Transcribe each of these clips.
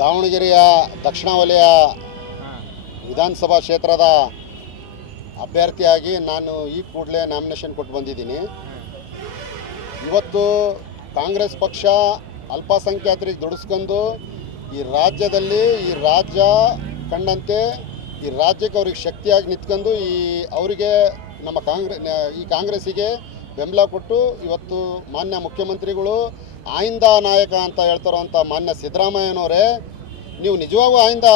ದಾವಣಗೆರೆಯ ದಕ್ಷಿಣ ವಲಯ ವಿಧಾನಸಭಾ ಕ್ಷೇತ್ರದ ಅಭ್ಯರ್ಥಿಯಾಗಿ ನಾನು ಈ ಕೂಡಲೇ ನಾಮಿನೇಷನ್ ಕೊಟ್ಟು ಬಂದಿದ್ದೀನಿ. ಇವತ್ತು ಕಾಂಗ್ರೆಸ್ ಪಕ್ಷ ಅಲ್ಪಸಂಖ್ಯಾತರಿಗೆ ದುಡಿಸ್ಕೊಂಡು ಈ ರಾಜ್ಯದಲ್ಲಿ ಈ ರಾಜ್ಯ ಕಂಡಂತೆ ಈ ರಾಜ್ಯಕ್ಕೆ ಅವ್ರಿಗೆ ಶಕ್ತಿಯಾಗಿ ನಿಂತ್ಕೊಂಡು ಅವರಿಗೆ ನಮ್ಮ ಕಾಂಗ್ರೆಸ್ಸಿಗೆ ಬೆಂಬಲ ಕೊಟ್ಟು ಇವತ್ತು ಮಾನ್ಯ ಮುಖ್ಯಮಂತ್ರಿಗಳು ಆಯಿಂದ ನಾಯಕ ಅಂತ ಹೇಳ್ತಾರಂಥ ಮಾನ್ಯ ಸಿದ್ದರಾಮಯ್ಯನವರೇ, ನೀವು ನಿಜವಾಗೂ ಆಯಿಂದ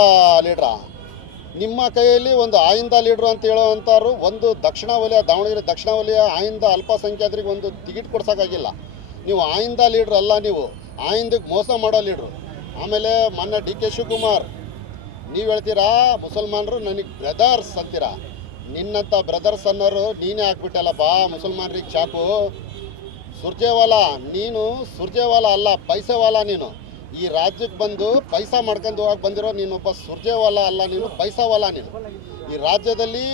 ಲೀಡ್ರಾ? ನಿಮ್ಮ ಕೈಯಲ್ಲಿ ಒಂದು ಆಯಿಂದ ಲೀಡ್ರು ಅಂತ ಹೇಳೋವಂಥವ್ರು ಒಂದು ದಕ್ಷಿಣ ವಲಯ ದಾವಣಗೆರೆ ದಕ್ಷಿಣ ವಲಯ ಆಯಿಂದ ಅಲ್ಪಸಂಖ್ಯಾತರಿಗೆ ಒಂದು ಟಿಕೆಟ್ ಕೊಡ್ಸೋಕ್ಕಾಗಿಲ್ಲ. ನೀವು ಆಯಿಂದ ಲೀಡ್ರ್ ಅಲ್ಲ, ನೀವು ಆಯಿಂದಕ್ಕೆ ಮೋಸ ಮಾಡೋ ಲೀಡ್ರು. ಆಮೇಲೆ ಮಾನ್ಯ ಡಿ ಕೆ ಶಿವಕುಮಾರ್, ನೀವು ಹೇಳ್ತೀರಾ ಮುಸಲ್ಮಾನರು ನನಗೆ ಬ್ರದರ್ಸ್ ಅಂತೀರಾ. ನಿನ್ನಂಥ ಬ್ರದರ್ಸ್ ಅನ್ನೋರು ನೀನೇ ಹಾಕ್ಬಿಟ್ಟಲ್ಲಪ್ಪ ಮುಸಲ್ಮಾನರಿಗೆ ಚಾಕು. ಸುರ್ಜೇವಾಲಾ, ನೀನು ಸುರ್ಜೇವಾಲಾ ಅಲ್ಲ, ಪೈಸೆವಾಲಾ. ನೀನು ಈ ರಾಜ್ಯಕ್ಕೆ ಬಂದು ಪೈಸಾ ಮಾಡ್ಕೊಂಡು ಹೋಗಕ್ಕೆ ಬಂದಿರೋ ನೀನೊಬ್ಬ ಸುರ್ಜೇವಾಲಾ ಅಲ್ಲ, ನೀನು ಪೈಸಾವಾಲಾ. ನೀನು ಈ ರಾಜ್ಯದಲ್ಲಿ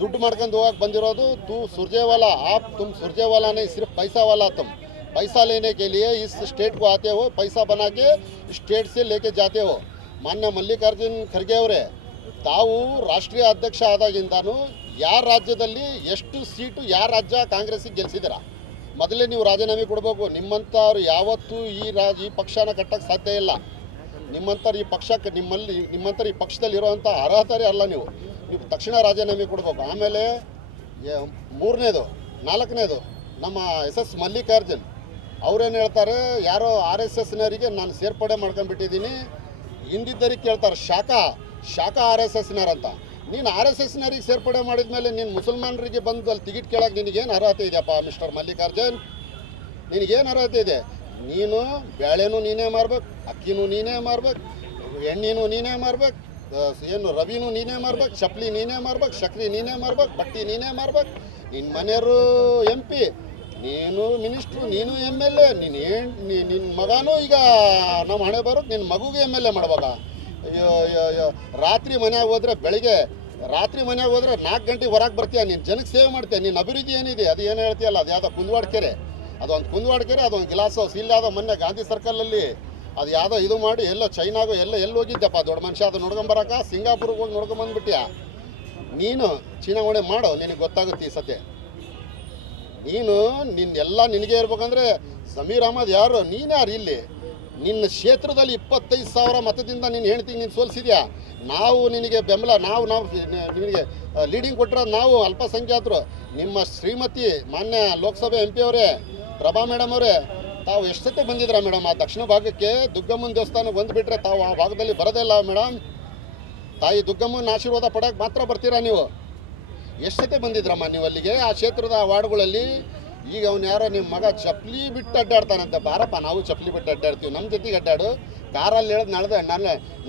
ದುಡ್ಡು ಮಾಡ್ಕೊಂಡು ಹೋಗಕ್ಕೆ ಬಂದಿರೋದು ಸುರ್ಜೇವಾಲಾ. तुम सुरजेवाला नहीं, सिर्फ पैसा वाला तुम. पैसा लेने के लिए इस स्टेट को आते हो, पैसा बना के स्टेट से लेके जाते हो. ಮಾನ್ಯ ಮಲ್ಲಿಕಾರ್ಜುನ್ ಖರ್ಗೆ ಅವರೇ, ತಾವು ರಾಷ್ಟ್ರೀಯ ಅಧ್ಯಕ್ಷ ಆದಾಗಿಂದಾನು ಯಾರ ರಾಜ್ಯದಲ್ಲಿ ಎಷ್ಟು ಸೀಟು ಯಾರ ರಾಜ್ಯ ಕಾಂಗ್ರೆಸ್ಸಿಗೆ ಗೆಲ್ಲಿಸಿದ್ದೀರಾ? ಮೊದಲೇ ನೀವು ರಾಜೀನಾಮೆ ಕೊಡಬೇಕು. ನಿಮ್ಮಂಥವ್ರು ಯಾವತ್ತೂ ಈ ಪಕ್ಷನ ಕಟ್ಟಕ್ಕೆ ಸಾಧ್ಯ ಇಲ್ಲ. ನಿಮ್ಮಂಥವ್ರು ಈ ಪಕ್ಷಕ್ಕೆ ನಿಮ್ಮಂಥವ್ರು ಈ ಪಕ್ಷದಲ್ಲಿ ಇರೋವಂಥ ಅರ್ಹತೆ ಅಲ್ಲ. ನೀವು ತಕ್ಷಣ ರಾಜೀನಾಮೆ ಕೊಡಬೇಕು. ಆಮೇಲೆ ನಾಲ್ಕನೇದು ನಮ್ಮ ಎಸ್ ಮಲ್ಲಿಕಾರ್ಜುನ್ ಅವರೇನು ಹೇಳ್ತಾರೆ, ಯಾರೋ RSSನವರಿಗೆ ನಾನು ಸೇರ್ಪಡೆ ಮಾಡ್ಕೊಂಡ್ಬಿಟ್ಟಿದ್ದೀನಿ. ಹಿಂದಿದ್ದರಿಗೆ ಕೇಳ್ತಾರೆ ಶಾಖಾ RSSನವ್ರು ಅಂತ. ನೀನು RSSನವರಿಗೆ ಸೇರ್ಪಡೆ ಮಾಡಿದ ಮೇಲೆ ನೀನು ಮುಸಲ್ಮಾನರಿಗೆ ಬಂದು ಅಲ್ಲಿ ಟಿಕೆಟ್ ಕೇಳೋಕೆ ನಿನಗೇನು ಅರ್ಹತೆ ಇದೆಯಪ್ಪ ಮಿಸ್ಟರ್ ಮಲ್ಲಿಕಾರ್ಜುನ್? ನಿನಗೇನು ಅರ್ಹತೆ ಇದೆ? ನೀನು ಬೇಳೆನೂ ನೀನೇ ಮಾರ್ಬೇಕು, ಅಕ್ಕಿನೂ ನೀನೇ ಮಾರ್ಬೇಕು, ಎಣ್ಣೆನೂ ನೀನೇ ಮಾರ್ಬೇಕು, ಏನು ರವಿನೂ ನೀನೇ ಮಾರ್ಬೇಕು, ಚಪ್ಪಲಿ ನೀನೇ ಮಾರ್ಬೇಕು, ಸಕ್ರೆ ನೀನೇ ಮಾರ್ಬೇಕು, ಬಟ್ಟೆ ನೀನೇ ಮಾರ್ಬೇಕು. ನಿನ್ನ ಮನೆಯವರು MP, ನೀನು ಮಿನಿಸ್ಟ್ರು, ನೀನು MLA, ನಿನ್ನ ಮಗನೂ ಈಗ ನಮ್ಮ ಹಣೆ ಬರೋದು ನಿನ್ನ ಮಗುಗೆ MLA ಮಾಡ್ಬೇಕಾ? ರಾತ್ರಿ ಮನೆಯಾಗ ಹೋದ್ರೆ ರಾತ್ರಿ ಮನೆಯಾಗ ಹೋದ್ರೆ 4 ಗಂಟೆಗೆ ಹೊರಗೆ ಬರ್ತೀಯ, ನೀನು ಜನಕ್ಕೆ ಸೇವೆ ಮಾಡ್ತೀಯ. ನಿನ್ನ ಅಭಿವೃದ್ಧಿ ಏನಿದೆ ಅದು ಏನು ಹೇಳ್ತೀಯಲ್ಲ, ಅದು ಯಾವುದೋ ಕುಂದವಾಡ ಕೆರೆ, ಅದೊಂದು ಗ್ಲಾಸ್ ಹೌಸ್. ಇಲ್ಲ ಯಾವುದೋ ಮೊನ್ನೆ ಗಾಂಧಿ ಸರ್ಕಲಲ್ಲಿ ಅದು ಯಾವುದೋ ಇದು ಮಾಡಿ ಎಲ್ಲೋ ಚೈನಾಗೋ ಎಲ್ಲಿ ಹೋಗಿದ್ದಪ್ಪ ದೊಡ್ಡ ಮನುಷ್ಯ. ಅದು ನೋಡ್ಕೊಂಬರಕ ಸಿಂಗಾಪುರ್ಗೆ ಹೋಗಿ ನೋಡ್ಕೊಂಬಂದ್ಬಿಟ್ಟಿಯಾ? ನೀನು ಚುನಾವಣೆ ಮಾಡೋ, ನಿನಗೆ ಗೊತ್ತಾಗುತ್ತೆ ಈ ಸತೆ. ನಿನ್ನೆಲ್ಲ ನಿನಗೆ ಇರ್ಬೇಕಂದ್ರೆ ಸಮೀರ್ ಅಹಮದ್ ಯಾರು? ನೀನ್ಯಾರು? ಇಲ್ಲಿ ನಿನ್ನ ಕ್ಷೇತ್ರದಲ್ಲಿ 25,000 ಮತದಿಂದ ನೀನು ಹೇಳ್ತೀನಿ ನೀನು ಸೋಲಿಸಿದ್ಯಾ. ನಾವು ನಿನಗೆ ಬೆಂಬಲ, ನಾವು ನಿನಗೆ ಲೀಡಿಂಗ್ ಕೊಟ್ಟಿರೋದು ನಾವು ಅಲ್ಪಸಂಖ್ಯಾತರು. ನಿಮ್ಮ ಶ್ರೀಮತಿ ಮಾನ್ಯ ಲೋಕಸಭೆ MP ಅವರೇ, ಪ್ರಭಾ ಮೇಡಮ್ ಅವರೇ, ತಾವು ಎಷ್ಟು ಸತಿ ಬಂದಿದ್ದೀರಾ ಮೇಡಮ್ ಆ ದಕ್ಷಿಣ ಭಾಗಕ್ಕೆ? ದುಗ್ಗಮ್ಮನ ದೇವಸ್ಥಾನಕ್ಕೆ ಬಂದುಬಿಟ್ರೆ ತಾವು ಆ ಭಾಗದಲ್ಲಿ ಬರೋದೇ ಇಲ್ಲ ಮೇಡಮ್. ತಾಯಿ ದುಗ್ಗಮ್ಮನ ಆಶೀರ್ವಾದ ಪಡೆಯೋಕ್ಕೆ ಮಾತ್ರ ಬರ್ತೀರಾ ನೀವು. ಎಷ್ಟು ಸತಿ ಬಂದಿದ್ರಮ್ಮ ನೀವು ಅಲ್ಲಿಗೆ? ಆ ಕ್ಷೇತ್ರದ ವಾರ್ಡ್ಗಳಲ್ಲಿ ಈಗ ಅವ್ನು ಯಾರೋ ನಿಮ್ಮ ಮಗ ಚಪ್ಪಲಿ ಬಿಟ್ಟು ಅಡ್ಡಾಡ್ತಾನಂತೆ. ಬಾರಪ್ಪ, ನಾವು ಚಪ್ಪಲಿ ಬಿಟ್ಟು ಅಡ್ಡಾಡ್ತೀವಿ, ನಮ್ಮ ಜೊತೆಗೆ ಅಡ್ಡಾಡು. ಕಾರಲ್ಲಿ ಹೇಳ್ದು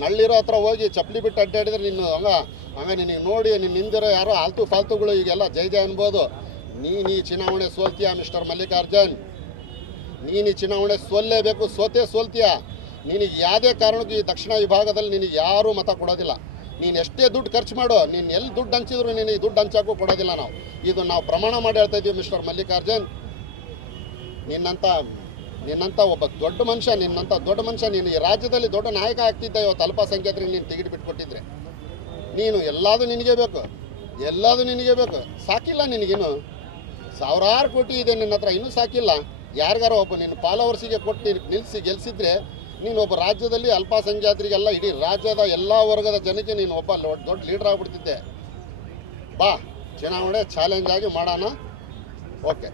ನಳ್ಳಿರೋ ಹತ್ರ ಹೋಗಿ ಚಪ್ಪಲಿ ಬಿಟ್ಟು ಅಡ್ಡಾಡಿದ್ರೆ ನೀನು ಹಂಗೆ ನಿನಗೆ ನೋಡಿ ನಿನ್ನ ಹಿಂದಿರೋ ಯಾರೋ ಫಾಲ್ತುಗಳು ಈಗೆಲ್ಲ ಜಯ ಅನ್ಬೋದು. ನೀನು ಈ ಚುನಾವಣೆ ಸೋಲ್ತೀಯಾ ಮಿಸ್ಟರ್ ಮಲ್ಲಿಕಾರ್ಜುನ್? ನೀನು ಈ ಚುನಾವಣೆ ಸೋಲ್ಲೇಬೇಕು, ಸೋಲ್ತೀಯ. ನಿನಗೆ ಯಾವುದೇ ಕಾರಣಕ್ಕೂ ಈ ದಕ್ಷಿಣ ವಿಭಾಗದಲ್ಲಿ ನಿನಗೆ ಯಾರೂ ಮತ ಕೊಡೋದಿಲ್ಲ. ನೀನು ಎಷ್ಟೇ ದುಡ್ಡು ಖರ್ಚು ಮಾಡೋ, ನೀನು ಎಲ್ಲಿ ದುಡ್ಡು ಹಂಚಿದ್ರು ನಿನಗೆ ದುಡ್ಡು ಹಂಚಾಕೂ ಕೊಡೋದಿಲ್ಲ ನಾವು. ಇದು ನಾವು ಪ್ರಮಾಣ ಮಾಡಿ ಹೇಳ್ತಾ ಇದ್ದೀವಿ ಮಿಸ್ಟರ್ ಮಲ್ಲಿಕಾರ್ಜುನ್. ನಿನ್ನಂಥ ಒಬ್ಬ ದೊಡ್ಡ ಮನುಷ್ಯ, ನೀನು ಈ ರಾಜ್ಯದಲ್ಲಿ ದೊಡ್ಡ ನಾಯಕ ಆಗ್ತಿದ್ದ. ಇವತ್ತು ಅಲ್ಪಸಂಖ್ಯಾತರಿಗೆ ನೀನು ಟಿಕೆಟ್ ಬಿಟ್ಕೊಟ್ಟಿದ್ರೆ ನೀನು ಎಲ್ಲದೂ ನಿನಗೆ ಬೇಕು. ಸಾಕಿಲ್ಲ ನಿನಗಿನ್ನು? ಸಾವಿರಾರು ಕೋಟಿ ಇದೆ ನಿನ್ನ ಹತ್ರ, ಇನ್ನೂ ಸಾಕಿಲ್ಲ. ಯಾರಿಗಾರೋ ಒಬ್ಬ ನಿನ್ನ ಫಾಲೋವರ್ಸಿಗೆ ಕೊಟ್ಟು ನಿಲ್ಲಿಸಿ ಗೆಲ್ಲಿಸಿದ್ರೆ ನೀನು ಒಬ್ಬ ರಾಜ್ಯದಲ್ಲಿ ಅಲ್ಪಸಂಖ್ಯಾತರಿಗೆಲ್ಲ ಇಡೀ ರಾಜ್ಯದ ಎಲ್ಲ ವರ್ಗದ ಜನಕ್ಕೆ ನೀನು ಒಬ್ಬ ದೊಡ್ಡ ಲೀಡರ್ ಆಗಿಬಿಡ್ತಿದ್ದೆ. ಬಾ, ಚುನಾವಣೆ ಚಾಲೆಂಜ್ ಆಗಿ ಮಾಡೋಣ. ಓಕೆ.